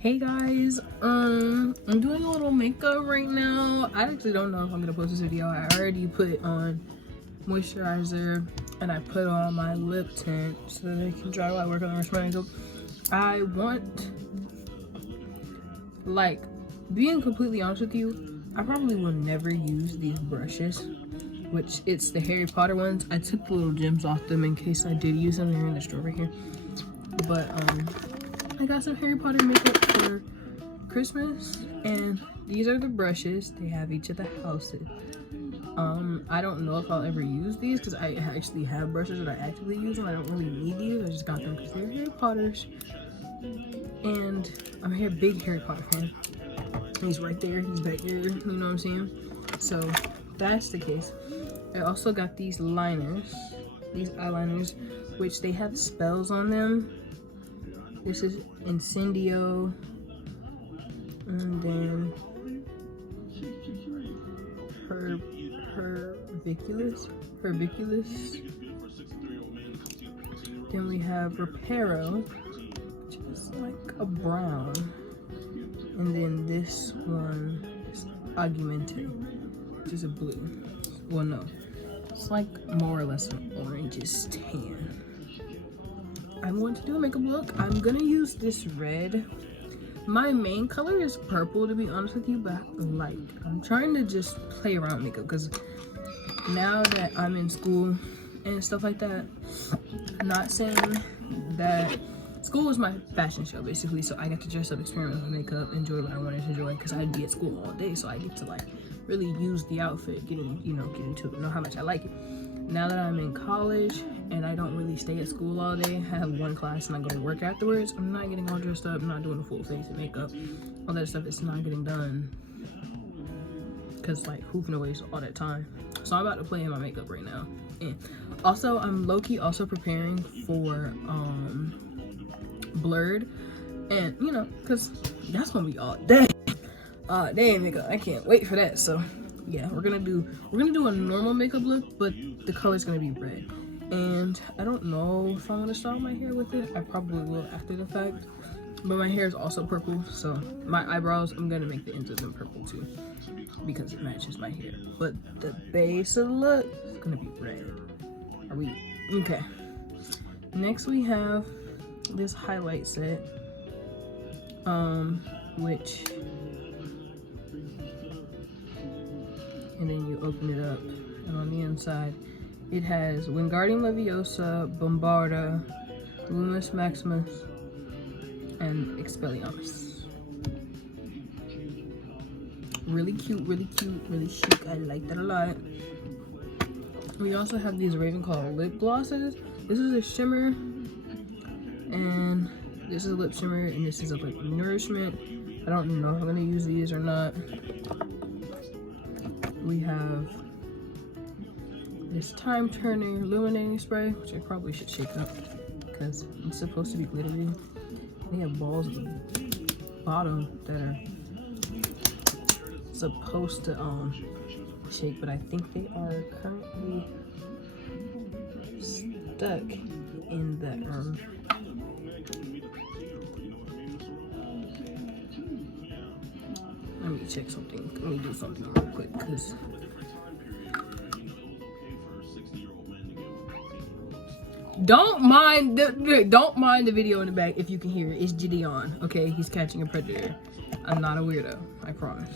Hey guys, I'm doing a little makeup right now. I actually don't know if I'm gonna post this video. I already put on moisturizer and I put on my lip tint so that I can dry while I work on the rest of my makeup. I want, like, being completely honest with you, I probably will never use these brushes, which it's the Harry Potter ones. I took the little gems off them in case I did use them. They're in the store right here. But I got some Harry Potter makeup for Christmas, and these are the brushes. They have each of the houses. I don't know if I'll ever use these because I actually have brushes that I actively use and I don't really need these. I just got them because they're Harry Potters, and I'm a big Harry Potter fan. He's right there, he's back there, you know what I'm saying? So that's the case. I also got these liners, these eyeliners, which they have spells on them. This is Incendio, and then Herbiculus. Then we have Reparo, which is like a brown. And then this one is Augmente, which is a blue. Well, no, it's like more or less an orangish tan. I'm going to do a makeup look. I'm gonna use this red. My main color is purple, to be honest with you, but I'm trying to just play around makeup because now that I'm in school and stuff like that, I'm not saying that school was my fashion show basically, so I got to dress up, experiment with makeup, enjoy what I wanted to enjoy because I'd be at school all day, so I get to like really use the outfit, get into it, know how much I like it. Now that I'm in college and I don't really stay at school all day, I have one class and I go to work afterwards, I'm not getting all dressed up, I'm not doing a full face of makeup, all that stuff is not getting done because like who can waste all that time. So I'm about to play in my makeup right now. And also I'm low-key also preparing for Blurred, and you know, because that's gonna be all day makeup. I can't wait for that. So yeah, we're gonna do a normal makeup look, but the color's gonna be red. And I don't know if I'm gonna style my hair with it. I probably will after the fact. But my hair is also purple, so my eyebrows, I'm gonna make the ends of them purple too because it matches my hair. But the base of the look is gonna be red. Are we okay? Next we have this highlight set, which, and then you open it up, and on the inside it has Wingardium Leviosa, Bombarda, Lumus Maximus, and Expelliarmus. Really cute, really chic. I like that a lot. We also have these Ravenclaw lip glosses. This is a shimmer, and this is a lip shimmer, and this is a lip nourishment. I don't know if I'm gonna use these or not. We have this Time Turner illuminating spray, which I probably should shake up because it's supposed to be glittery. They have balls at the bottom that are supposed to shake, but I think they are currently stuck in the let me check something. Let me do something real quick because don't mind the video in the back if you can hear it. It's Gideon, okay? He's catching a predator. I'm not a weirdo, I promise.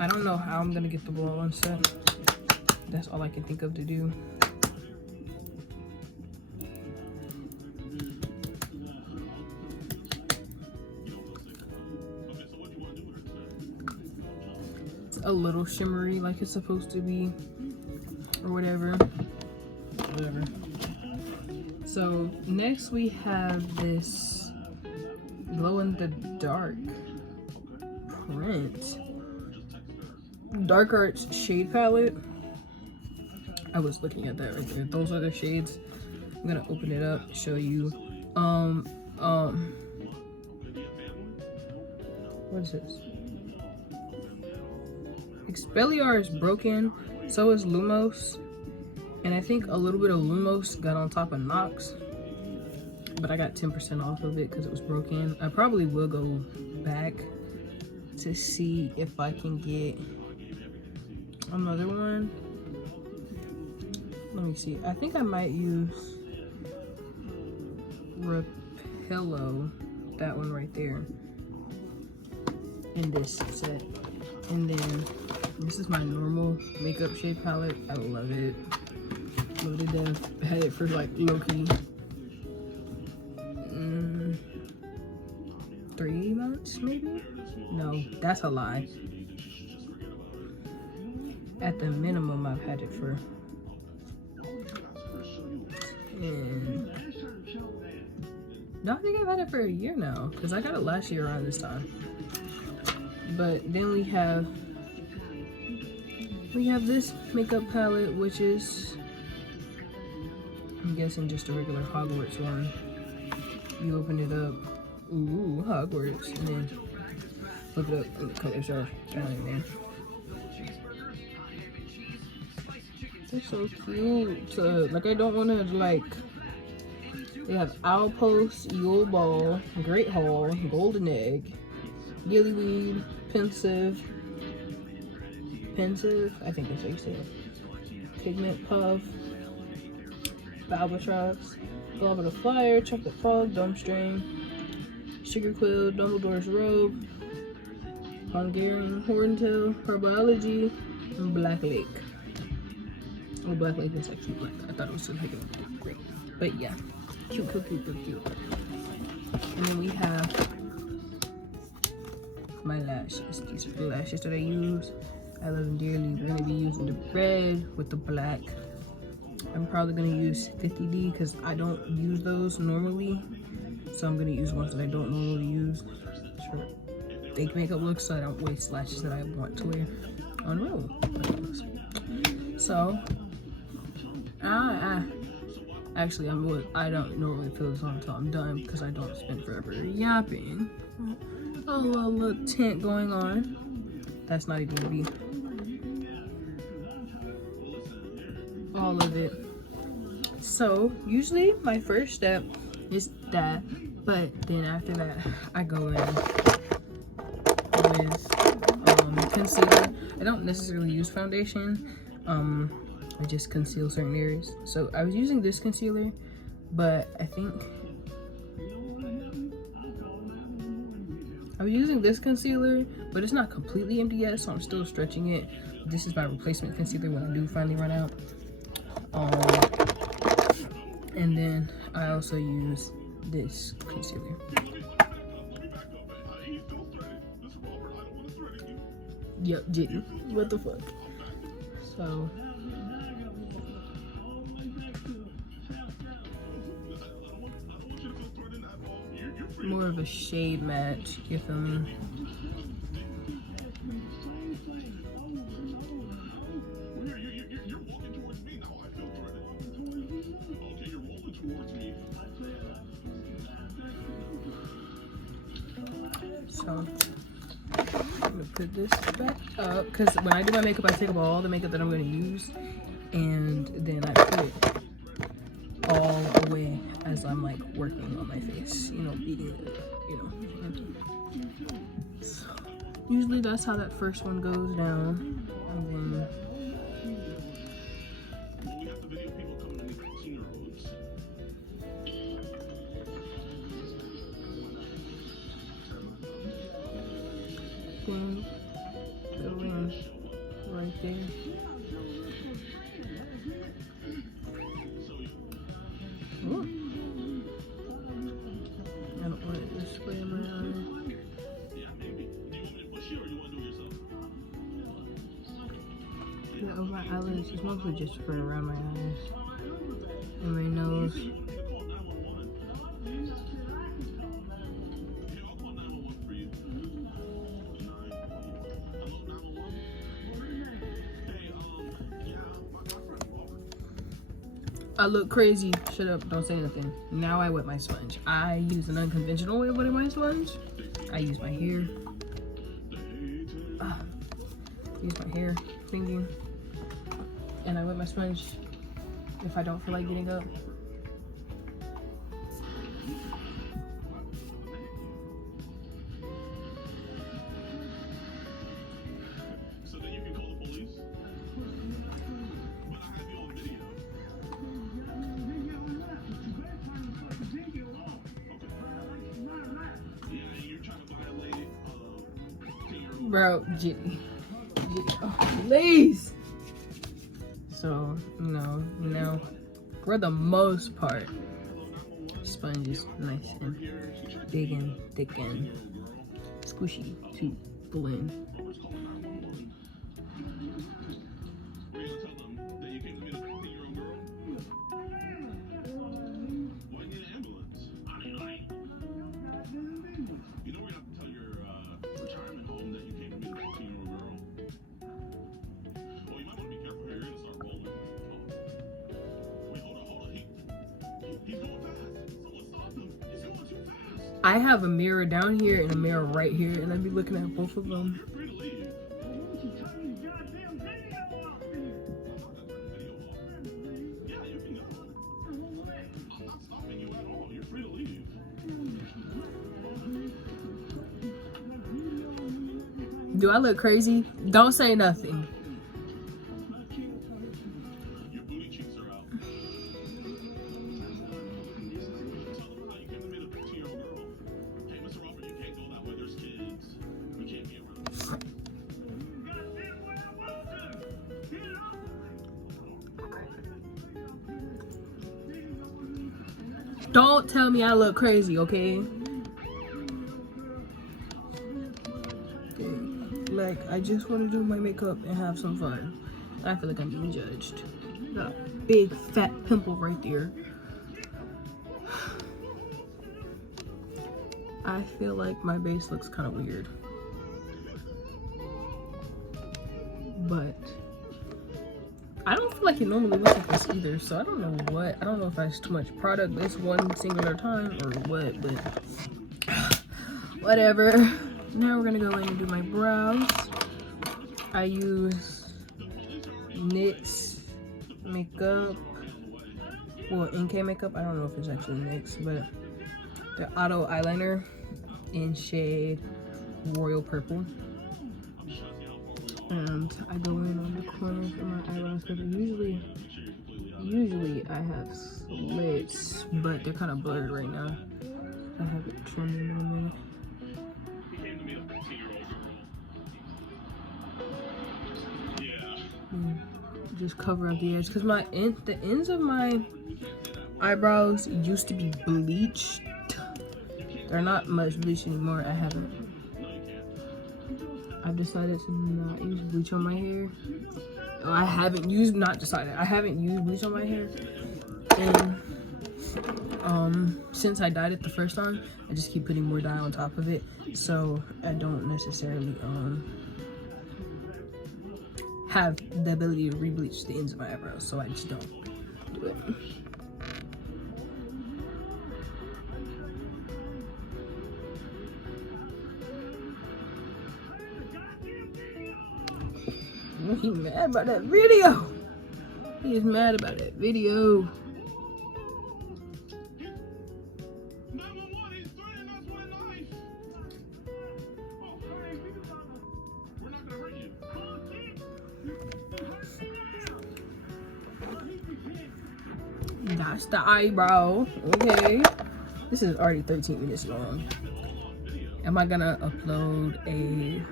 I don't know how I'm gonna get the ball on set. That's all I can think of to do. It's a little shimmery like it's supposed to be, or whatever. So next we have this glow in the dark print Dark Arts shade palette. I was looking at that right there. Those are the shades. I'm gonna open it up, show you. What is this? Expelliarmus is broken, so is Lumos. And I think a little bit of Lumos got on top of Nox. but I got 10% off of it because it was broken. I probably will go back to see if I can get another one. Let me see. I think I might use Repello, that one right there, in this set. And then this is my normal makeup shade palette. I love it. Love to death. Had it for like low-key 3 months maybe? No, that's a lie. At the minimum, I've had it for. And no, I think I've had it for a year now because I got it last year around this time. But then we have this makeup palette, which is, I'm guessing, just a regular Hogwarts one. You open it up, ooh, Hogwarts, and then flip it up and the colors are down in there. They're so cute. Like, I don't want to, like, they have Owlpost, Yule Ball, Great Hall, Golden Egg, Gillyweed, Pensive, I think that's how you say it, Pigment Puff, Albatross, Glob of the Flyer, Chocolate Frog, Dumbstrain, Sugar Quill, Dumbledore's Robe, Hungarian Horntail, Herbology, and Black Lake. Oh, Black Lake is actually black. I thought it was like great. But yeah, cute. And then we have my lashes. These are the lashes that I use. I love them dearly. We're gonna be using the red with the black. I'm probably gonna use 50D because I don't use those normally. So I'm gonna use ones that I don't normally use. Sure. Fake makeup looks so I don't waste lashes that I want to wear on real looks. So, actually, I don't normally put this on until I'm done because I don't spend forever yapping. A little tint going on. That's not even gonna be all of it. So usually my first step is that, but then after that I go in with concealer. I don't necessarily use foundation. I just conceal certain areas. So I was using this concealer, but I think I was using this concealer, but it's not completely empty yet, so I'm still stretching it. This is my replacement concealer when I do finally run out. And then I also use this concealer. Yep, Jitty. What the fuck? So more of a shade match, you feel me? So I'm gonna put this back up because when I do my makeup, I take up all the makeup that I'm gonna use and then I put it all away as I'm like working on my face, you know, beating it, you know. So, usually that's how that first one goes down, and then go in right there. Ooh. I don't want it this way in my eye. Yeah, over my eyelids. It's mostly just for around my eyes and my nose. I look crazy. Shut up, don't say anything. Now I wet my sponge. I use an unconventional way of wetting my sponge. I use my hair. Use my hair thingy. And I wet my sponge if I don't feel like getting up. Bro, Jitty. Oh, please. So, now, for the most part, sponge is nice and big and thick and squishy to blend. I have a mirror down here and a mirror right here, and I'd be looking at both of them. Do I look crazy? Don't say nothing. Don't tell me I look crazy, okay? Like, I just want to do my makeup and have some fun. I feel like I'm being judged. Got a big fat pimple right there. I feel like my base looks kind of weird. But I don't feel like it normally looks like this either, so I don't know what. I don't know if that's too much product this one singular time or what, but whatever. Now we're gonna go in and do my brows. I use NYX makeup, well, NK makeup. I don't know if it's actually NYX, but the auto eyeliner in shade Royal Purple. And I go in on the corners of my eyebrows because usually I have slits, but they're kind of blurred right now. I have it trimmed in a minute. Just cover up the edge because the ends of my eyebrows used to be bleached. They're not much bleached anymore. I've decided to not use bleach on my hair. I haven't used bleach on my hair. And since I dyed it the first time, I just keep putting more dye on top of it. So I don't necessarily have the ability to re-bleach the ends of my eyebrows. So I just don't do it. He's mad about that video. He is mad about that video. That's the eyebrow. Okay. This is already 13 minutes long. Am I gonna upload a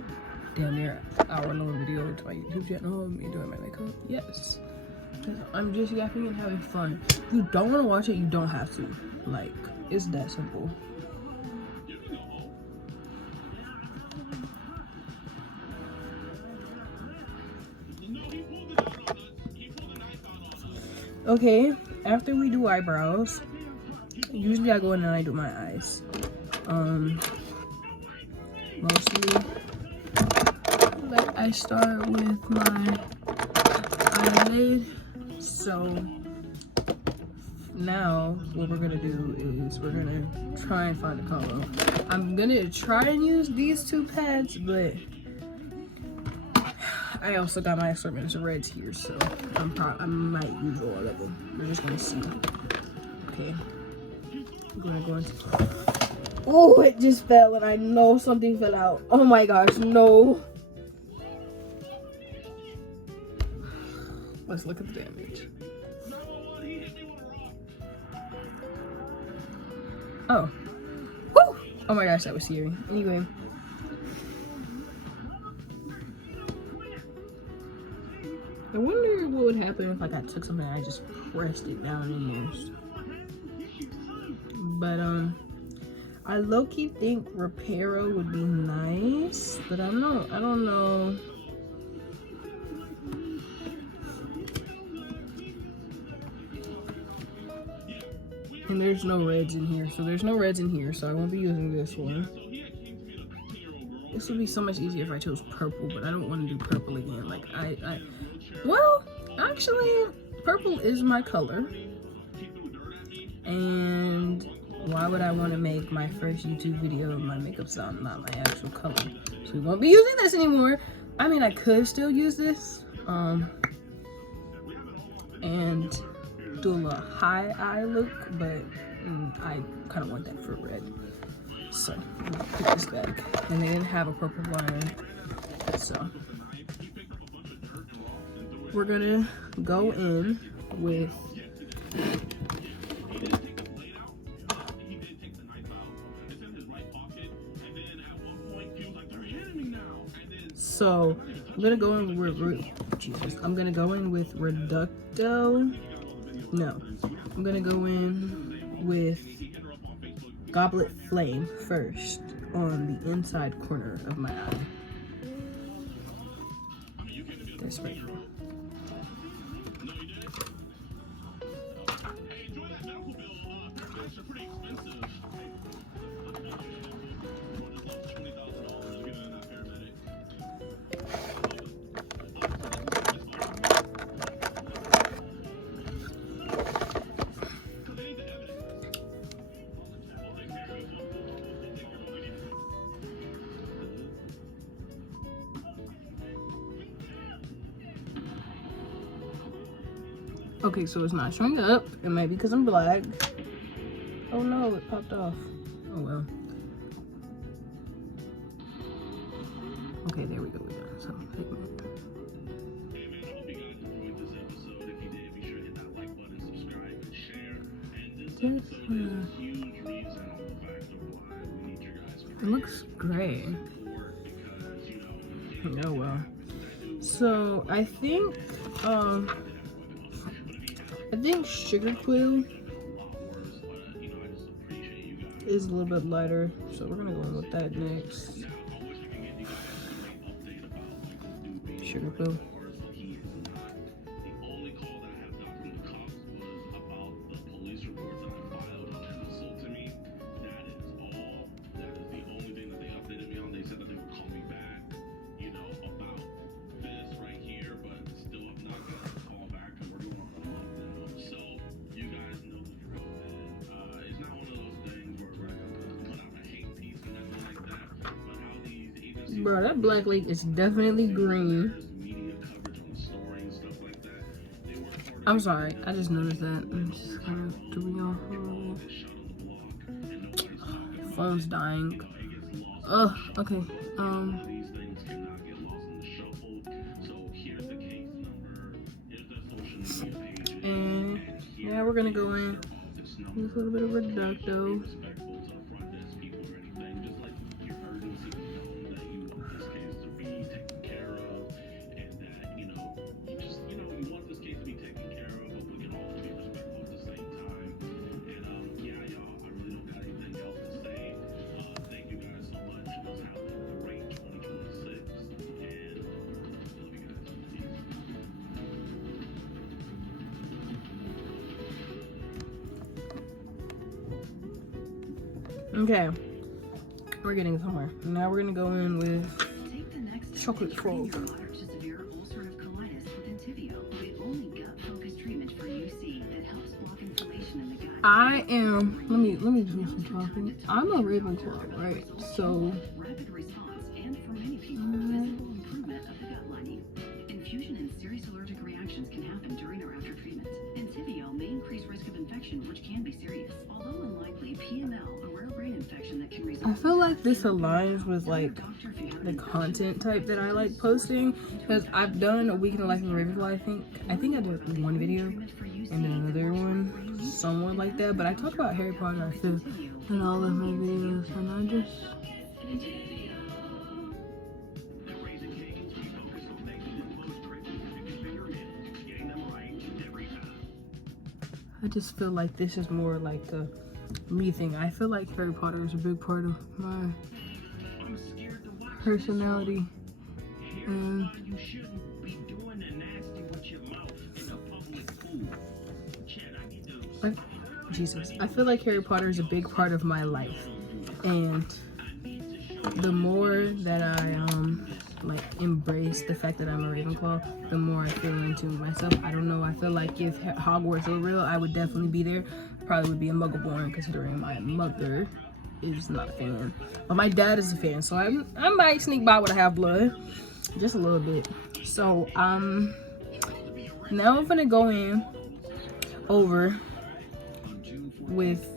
damn near hour-long video to my YouTube channel of me doing my makeup? Yes. Because I'm just yapping and having fun. If you don't want to watch it, you don't have to. Like, it's that simple. Okay, after we do eyebrows, usually I go in and I do my eyes. Mostly, like, I start with my eyelid. So now what we're gonna do is we're gonna try and find a color. I'm gonna try and use these two pads, but I also got my assortment of reds here, so I might use all of them. We're just gonna see. Okay, I'm gonna go into. Oh, it just fell, and I know something fell out. Oh my gosh, no. Let's look at the damage. Oh. Woo! Oh my gosh, that was scary. Anyway. wonder what would happen if like I took something and I just pressed it down in there. But I low-key think Reparo would be nice, but I don't know. And there's no reds in here, so I won't be using this one. This would be so much easier if I chose purple, but I don't want to do purple again. Like well, actually, purple is my color. And why would I want to make my first YouTube video of my makeup style not my actual color? So we won't be using this anymore. I mean, I could still use this, and do a little high eye look, but I kind of want that for red. So I'm gonna put this back, and they didn't have a purple liner, so we're gonna go in with I'm gonna go in with Reducto. No, I'm gonna go in with Goblet Flame first on the inside corner of my eye. This right here. Okay, so it's not showing up. It might be because I'm black. Oh no, it popped off. Oh well. Okay, there we go. We got some pigment. It looks gray. Oh well. So I think Sugar Quill is a little bit lighter, so we're gonna go in with that next. Sugar Quill. Bro, that black lake is definitely green. I'm sorry, I just noticed that. I'm just kind of doing off a little. Phone's dying. Ugh, okay. And yeah, we're gonna go in with a little bit of Reducto. Okay, we're getting somewhere. Now we're gonna go in with Chocolate Frog. I am. Let me do some talking. I'm a Ravenclaw, right? So. Infusion and serious allergic reactions can happen during or after treatment. Entyvio may increase risk of infection, which can be serious. Although unlikely, PML, a rare brain infection that can result. I feel like this aligns with like the content type that I like posting, because I've done a week in the life of a Ravenclaw. I think I did one video and another one somewhat like that, but I talk about Harry Potter too in all of my videos, and I just. I just feel like this is more like a me thing. I feel like Harry Potter is a big part of my personality. And like, Jesus, I feel like Harry Potter is a big part of my life. And the more that I like embrace the fact that I'm a Ravenclaw, the more I feel into myself. I don't know, I feel like if Hogwarts were real, I would definitely be there. Probably would be a Muggle-born, considering my mother is not a fan, but my dad is a fan, so I might sneak by with a half-blood, just a little bit. So now I'm gonna go in over with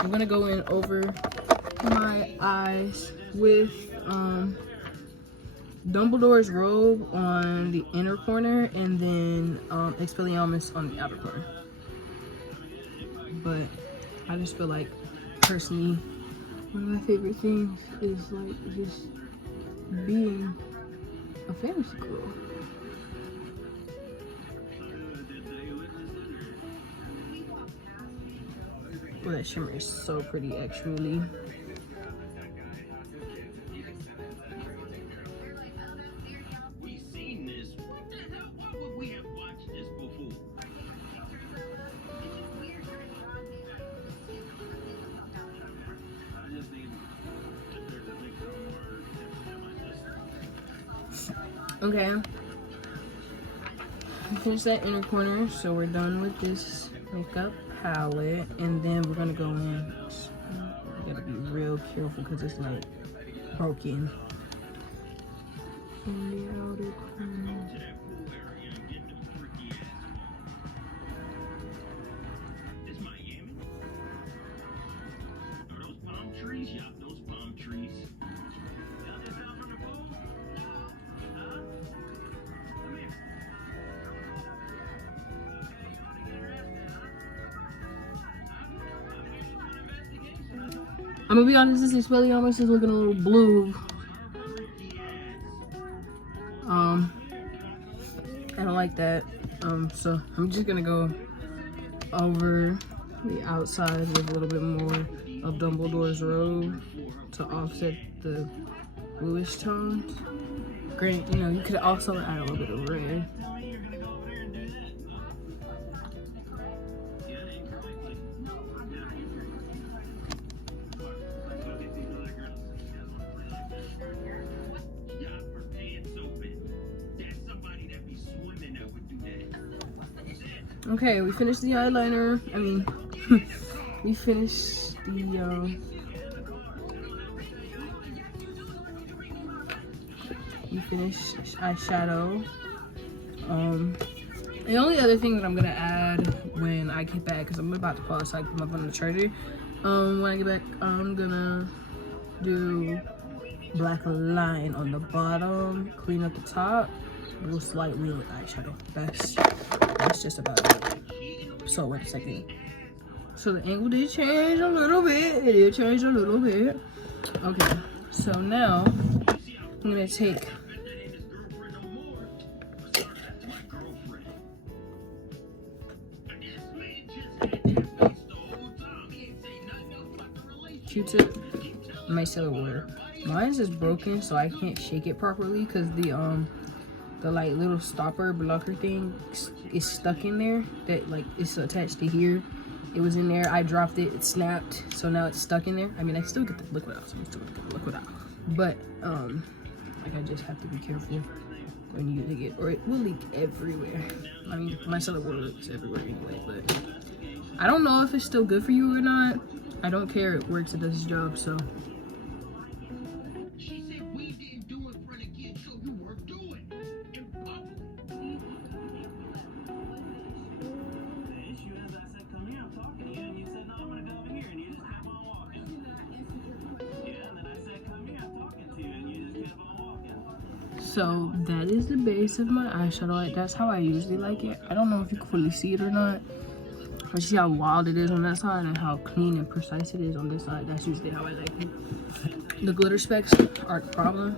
I'm gonna go in over my eyes with Dumbledore's robe on the inner corner, and then Expelliarmus on the outer corner. But I just feel like, personally, one of my favorite things is like just being a fantasy girl. Oh, that shimmer is so pretty, actually. Okay, I finished that inner corner, so we're done with this makeup palette, and then we're gonna go in. I gotta be real careful because it's like broken. On the outer corner. I'm gonna be honest, this Expelliarmus is looking a little blue. I don't like that. So I'm just gonna go over the outside with a little bit more of Dumbledore's robe to offset the bluish tones. Great, you know, you could also add a little bit of red. Okay, we finished the eyeliner. I mean, we finished the eyeshadow. The only other thing that I'm gonna add when I get back, because I'm about to pause so I can come up on the charger. When I get back, I'm gonna do black line on the bottom, clean up the top, a little slight wheel with eyeshadow. That's just about it. So wait a second. So the angle did change a little bit. It did change a little bit. Okay, so now I'm gonna take Q-tip, micellar water. Mine's is broken, so I can't shake it properly because the like little stopper blocker thing is stuck in there. That like it's attached to here. It was in there. I dropped it. It snapped, so now it's stuck in there. I mean, I still get the liquid out, so I'm still gonna get the liquid out. But like I just have to be careful when you leak it, or it will leak everywhere. I mean, micellar water leaks everywhere anyway. But I don't know if it's still good for you or not. I don't care. It works. It does its job. So. So that is the base of my eyeshadow. That's how I usually like it. I don't know if you can fully see it or not. But you see how wild it is on that side and how clean and precise it is on this side. That's usually how I like it. The glitter specks aren't a problem.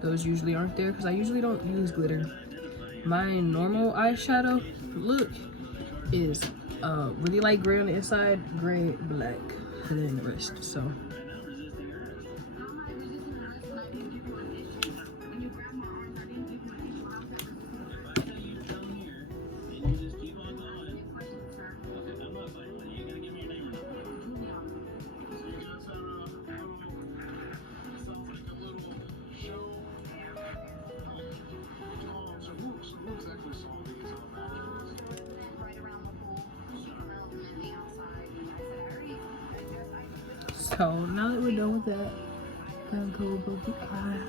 Those usually aren't there because I usually don't use glitter. my normal eyeshadow look is really light gray on the inside, gray, black, and then the rest. So now that we're done with that, I'm gonna go above the eye,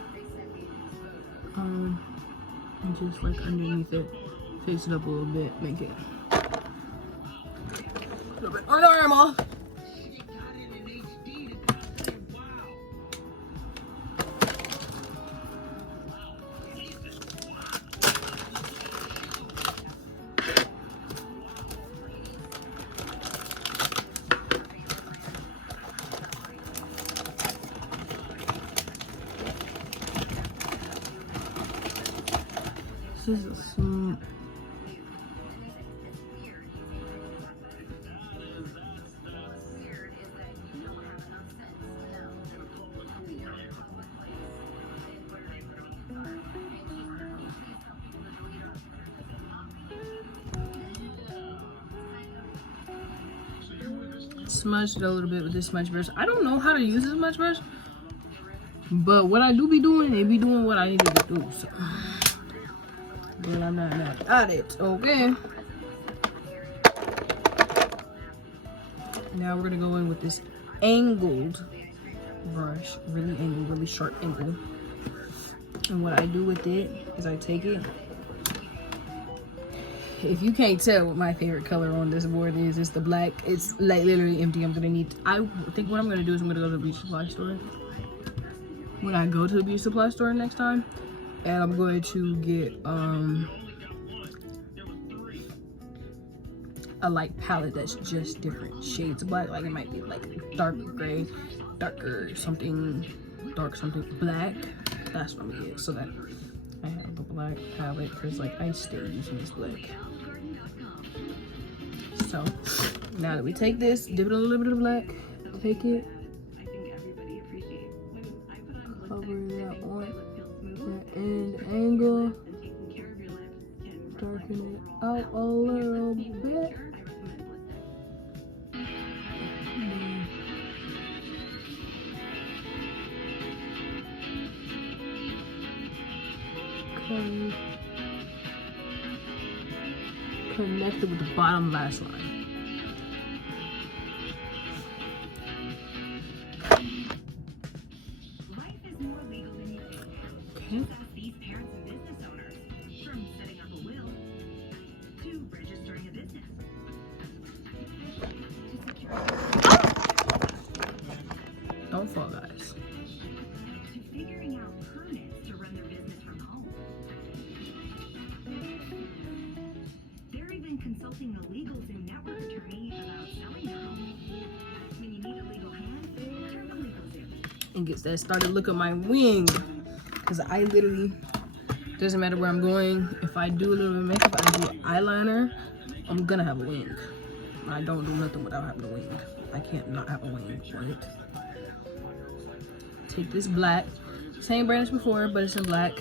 and just like underneath it, fix it up a little bit, make it a little bit more normal. This is some smudged it a little bit with this smudge brush. I don't know how to use this smudge brush, but what I do be doing, it be doing what I need to do. So. But I'm not mad at it, okay? Now we're gonna go in with this angled brush, really angled, really sharp angle. And what I do with it is I take it. If you can't tell what my favorite color on this board is, it's the black. It's like literally empty. I think what I'm gonna do is I'm gonna go to the beauty supply store. When I go to the beauty supply store next time, and I'm going to get a light palette that's just different shades of black. Like it might be like dark gray, darker something, dark something, black. That's what I'm gonna get, so that I have the black palette, because like I stay using this black. So now that we take this, dip it in a little bit of black, take it, cover that one. And angle, darken it out a little bit. Connect it with the bottom lash line. Okay. Don't fall, guys. Figuring out permits to run their business from home. They're even consulting the LegalZoom network attorney about selling their home. When you need a legal hand, turn to LegalZoom. And get that started. Look at my wing, because I literally, doesn't matter where I'm going, if I do a little bit of makeup, I do eyeliner, I'm gonna have a wing. I don't do nothing without having a wing. I can't not have a wing for it. Take this black, same brand as before, but it's in black.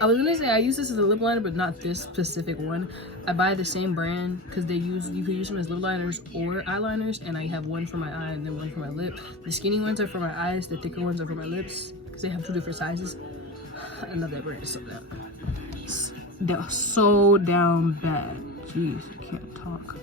I was gonna say I use this as a lip liner, but not this specific one. I buy the same brand because you can use them as lip liners or eyeliners, and I have one for my eye and then one for my lip. The skinny ones are for my eyes, the thicker ones are for my lips, because they have two different sizes. I love that brand so bad. They're so down bad. Jeez, I can't talk.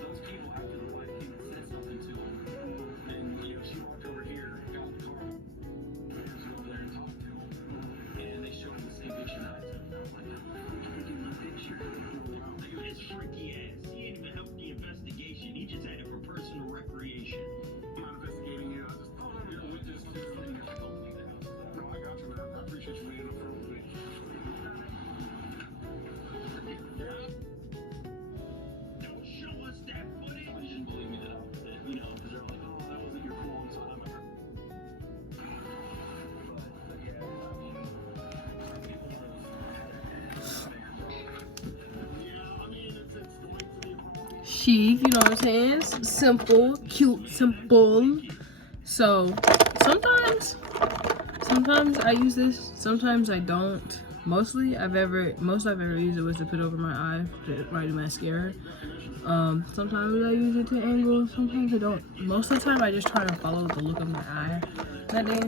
chic, you know what I'm saying? Simple, cute, simple. So sometimes I use this, sometimes I don't. Most I've ever used it was to put over my eye to write mascara. Sometimes I use it to angle, sometimes I don't. Most of the time I just try to follow the look of my eye that day.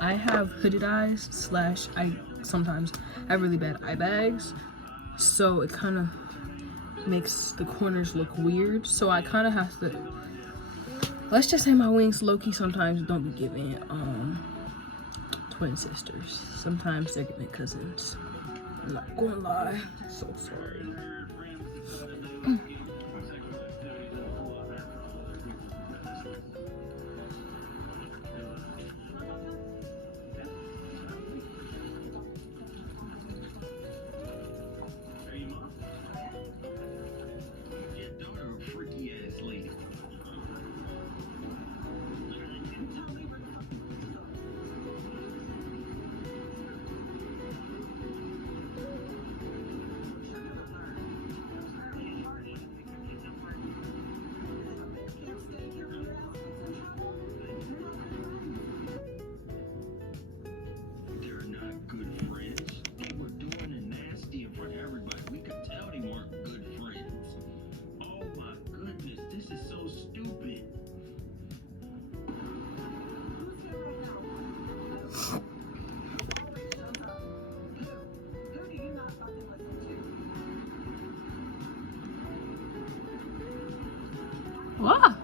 I have hooded eyes / I sometimes have really bad eye bags, so it kind of makes the corners look weird. So I kind of have to, let's just say my wings low-key sometimes don't be giving twin sisters. Sometimes they're giving cousins. I'm not gonna lie. So sorry. Wow.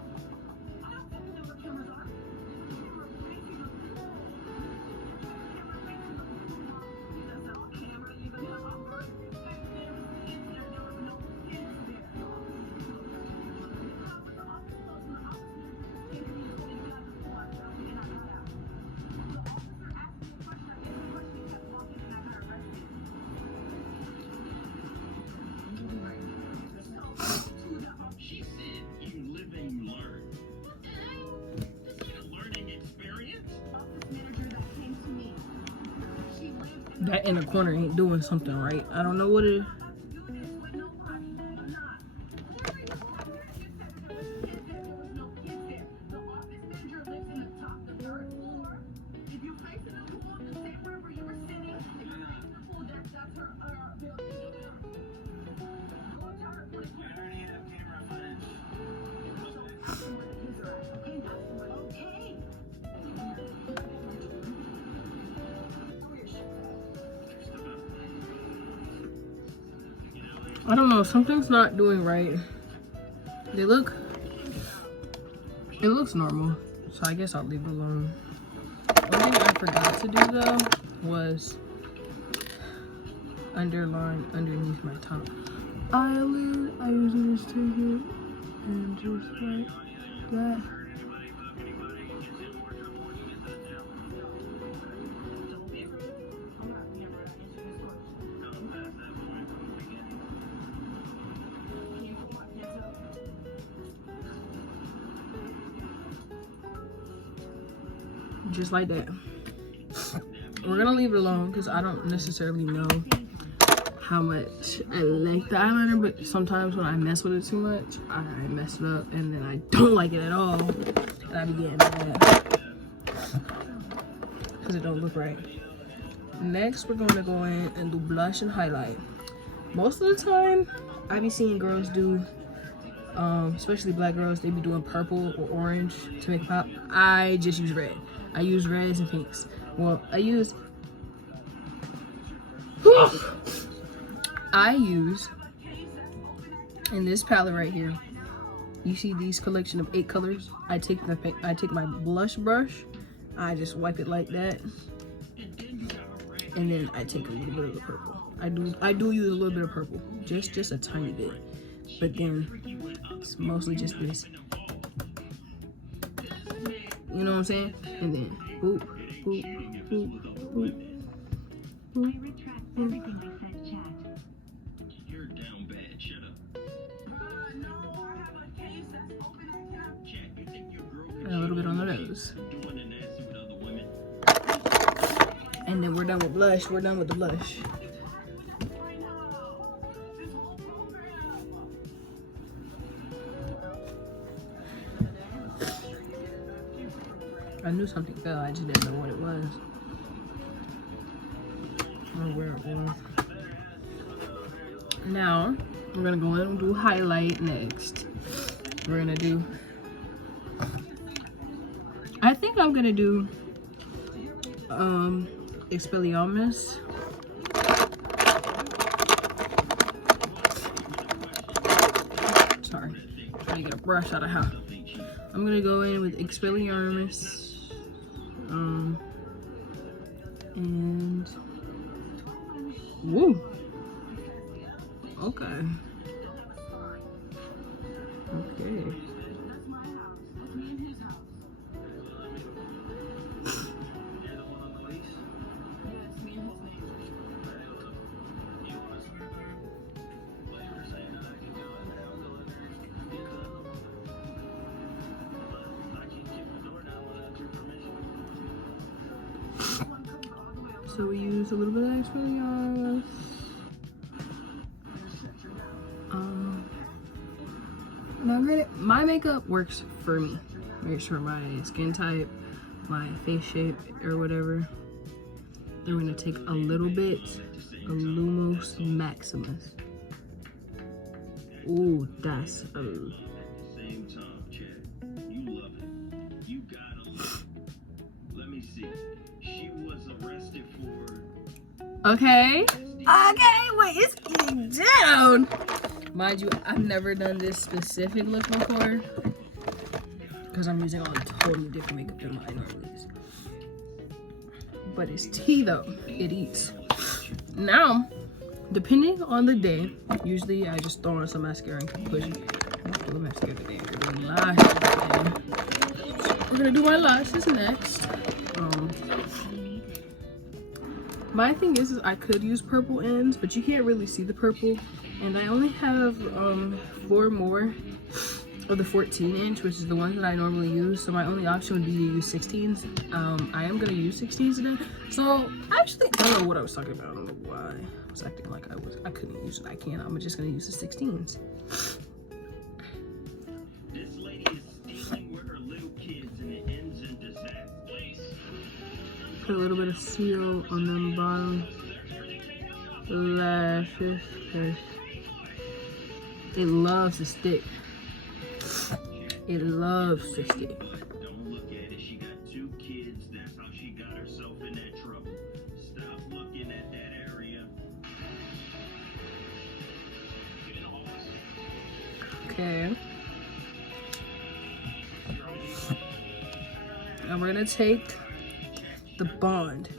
That inner corner ain't doing something right. I don't know what it is. I don't know, something's not doing right. It looks normal, so I guess I'll leave it alone. One thing I forgot to do though was underline underneath my top eyelid. I usually just take it and just like that. Just like that. We're gonna leave it alone because I don't necessarily know how much I like the eyeliner, but sometimes when I mess with it too much, I mess it up and then I don't like it at all, and I be getting mad because it don't look right. Next, we're gonna go in and do blush and highlight. Most of the time, I be seeing girls do, especially black girls, they be doing purple or orange to make pop. I just use red. I use reds and pinks. Well, I use in this palette right here. You see these collection of 8 colors. I take my blush brush. I just wipe it like that, and then I take a little bit of the purple. I do use a little bit of purple, just a tiny bit, but then it's mostly just this. You know what I'm saying? And then boop, boop, boop, boop, boop. I retract everything I said, chat. You're down bad. Shut up. No, I have a case that's open and cap. Chat, you think your girl And a little bit on the nose. doing the nasty with other women? And then we're done with blush. We're done with the blush. I knew something fell, I just didn't know what it was. Or where it was. Now, we're gonna go in and do highlight next. We're gonna do, I think I'm gonna do Expelliarmus. Sorry, trying to get a brush out of house. I'm gonna go in with Expelliarmus. And woo. Okay. Okay. So we use a little bit of Expelliarmus. Now granted, my makeup works for me. Make sure my skin type, my face shape, or whatever. Then we're gonna take a little bit of Lumos Maximus. Ooh, that's At the same time, Chad, you love it. You gotta love it. Let me see. She was arrested for. okay. Okay, wait, it's getting down. Mind you, I've never done this specific look before because I'm using all totally different makeup than mine normally is. But it's tea though, it eats. Now, depending on the day, usually I just throw on some mascara and keep pushing. Do mascara today. We're gonna do my lashes next. My thing is I could use purple ends, but you can't really see the purple. And I only have 4 more of the 14-inch, which is the ones that I normally use. So my only option would be to use 16s. I am gonna use 16s today. So actually, I don't know what I was talking about. I don't know why I was acting like I couldn't use it. I can't. I'm just gonna use the 16s. This lady is stealing with her little kids and it ends in disaster. Put a little bit of seal on them bottom lashes. It loves to stick. It loves to stick. Don't look at it. She got 2 kids. That's how she got herself in that trouble. Stop looking at that area. Okay. Now we're gonna take the Bond.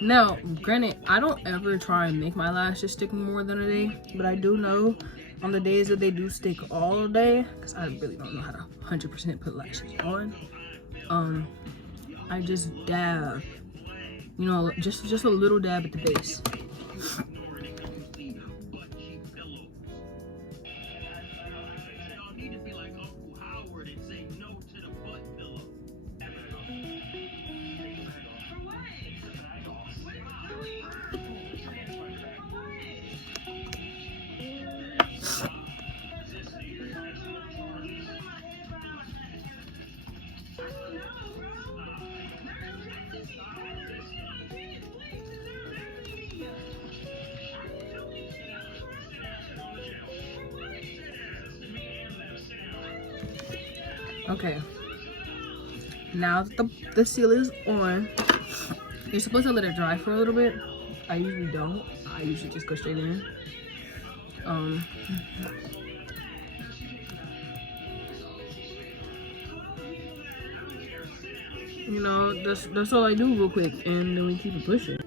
Now, granted, I don't ever try and make my lashes stick more than a day, but I do know on the days that they do stick all day, because I really don't know how to 100% put lashes on. I just dab, you know, just a little dab at the base. Okay, now that the seal is on, you're supposed to let it dry for a little bit. I usually don't. I usually just go straight in. You know, that's all I do real quick, and then we keep it pushing.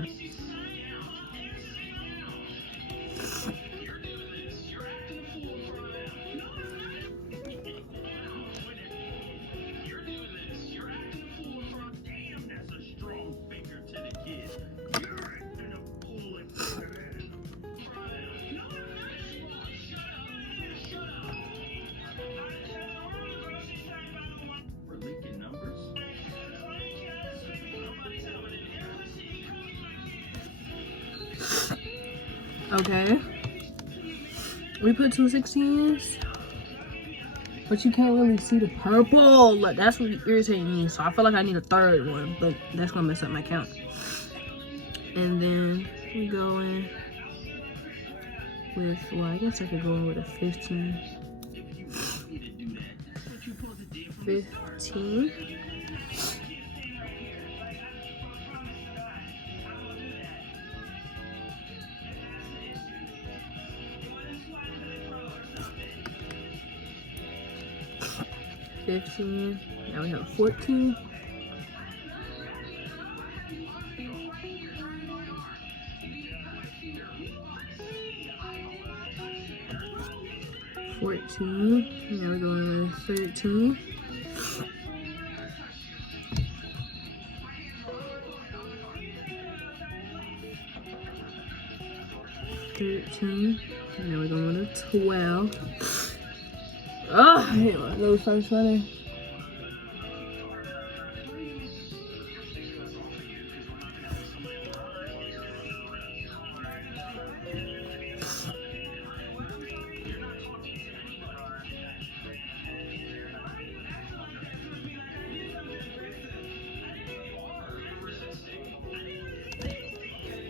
Okay, we put 2 16s. But you can't really see the purple. Like, that's what irritating me. So I feel like I need a third one, but that's gonna mess up my count. And then we go in with, well, I guess I could go in with a 15. 15. Now we have 14. Now we're going to 13. 13. And now we're going to 12. Oh, I hate my nose starts running.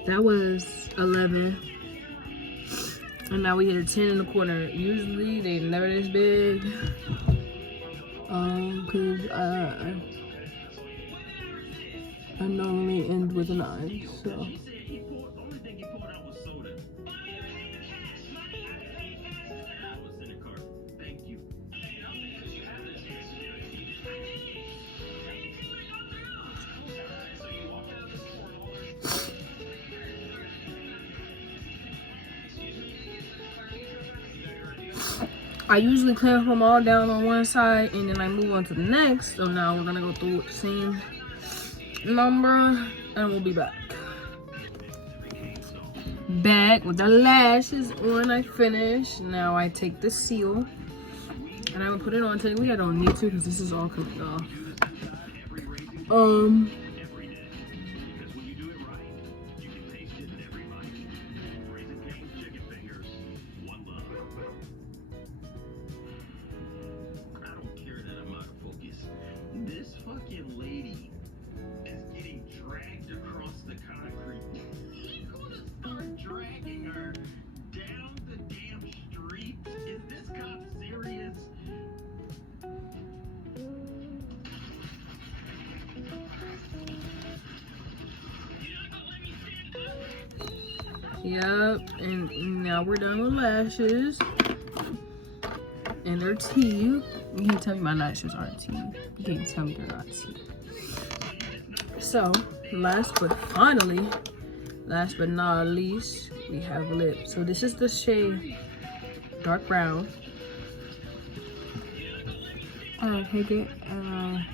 That was 11. And now we hit a 10 in the corner. Usually they never this big. Cause I normally end with a 9, so. I usually clear them all down on one side and then I move on to the next. So now we're gonna go through with the same number and we'll be back. Back with the lashes on, I finished. Now I take the seal and I will put it on. Technically I don't need to because this is all coming off. This fucking lady is getting dragged across the concrete. He's gonna start dragging her down the damn street. Is this cop serious? Yep, and now we're done with lashes. And they're T. You can't tell me my lashes aren't T. You can't tell me they're not T. So, last but not least, we have lips. So this is the shade dark brown. I take it and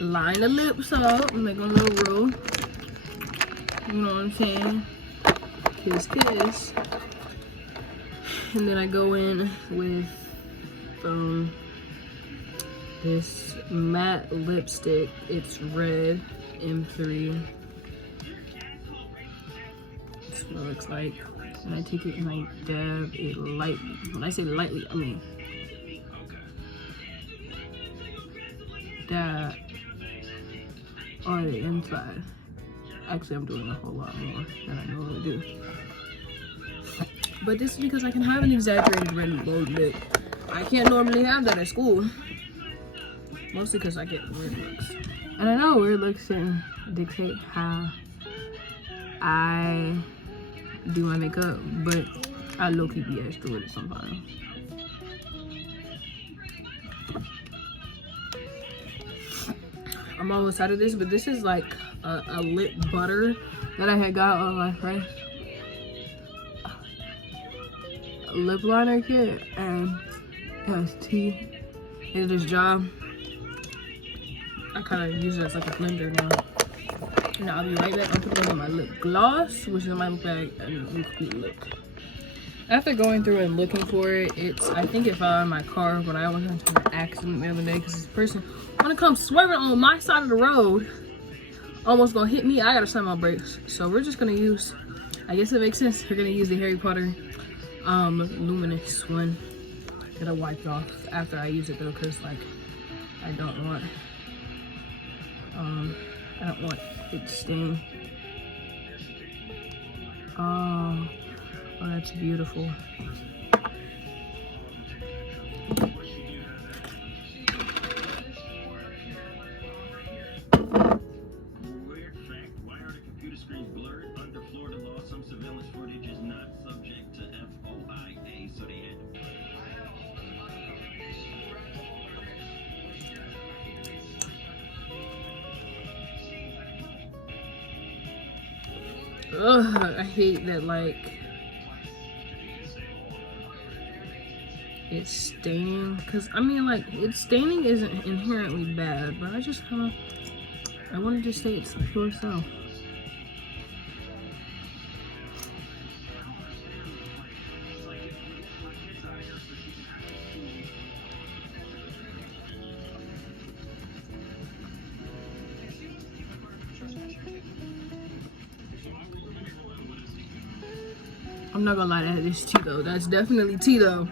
line the lips up and make a little roll. You know what I'm saying? Kiss, kiss. And then I go in with this matte lipstick. It's red M3. That's what it looks like. And I take it and I dab it lightly. When I say lightly, I mean dab on the inside. Actually, I'm doing a whole lot more than I normally do. But this is because I can have an exaggerated red and gold lip. I can't normally have that at school. Mostly because I get weird looks. And I know weird looks can dictate how I do my makeup, but I low-key be extra with it sometimes. I'm almost out of this, but this is like a lip butter that I had got on my friend lip liner kit, and it has tea. It did its job. I kind of use it as like a blender now. And I'll be right back. I'm putting on my lip gloss, which is in my lip bag, and you can look. After going through and looking for it, I think it fell in my car when I was into an accident the other day, because this person wanna come swerving on my side of the road, almost gonna hit me. I gotta slam my brakes. So we're just gonna use, I guess it makes sense, we're gonna use the Harry Potter luminous one that I wiped off after I use it though, because like I don't want it to stain. Oh, that's beautiful. Weird fact, why are the computer screens blurred? Under Florida law, some surveillance footage is not subject to FOIA, so they had to. Ugh, I hate that, like, it's staining, because I mean, like, it's staining isn't inherently bad, but I just kind of, I wanted to say it's pure self. I'm not gonna lie, that is tea though. That's definitely tea though.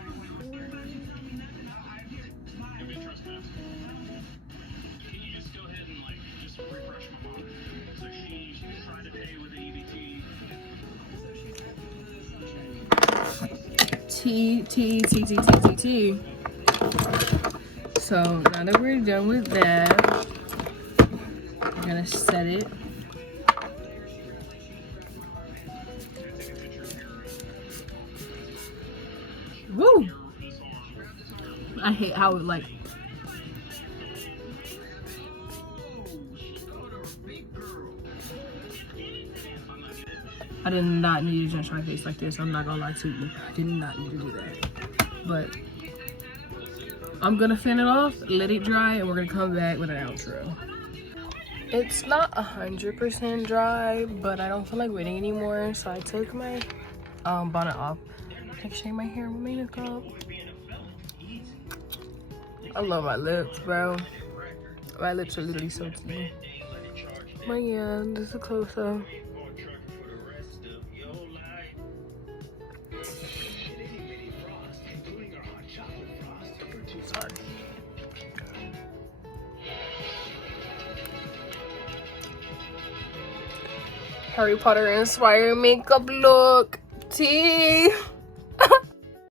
Tea. So now that we're done with that, I'm gonna set it. Woo! I hate how it like. I did not need to drench my face like this. I'm not gonna lie to you. I did not need to do that. But I'm gonna fan it off, let it dry, and we're gonna come back with an outro. It's not 100% dry, but I don't feel like waiting anymore, so I took my bonnet off. Texturing my hair with makeup. I love my lips, bro. My lips are literally so cute. But yeah, this is a close-up. Sorry. Harry Potter inspired makeup look. Tea.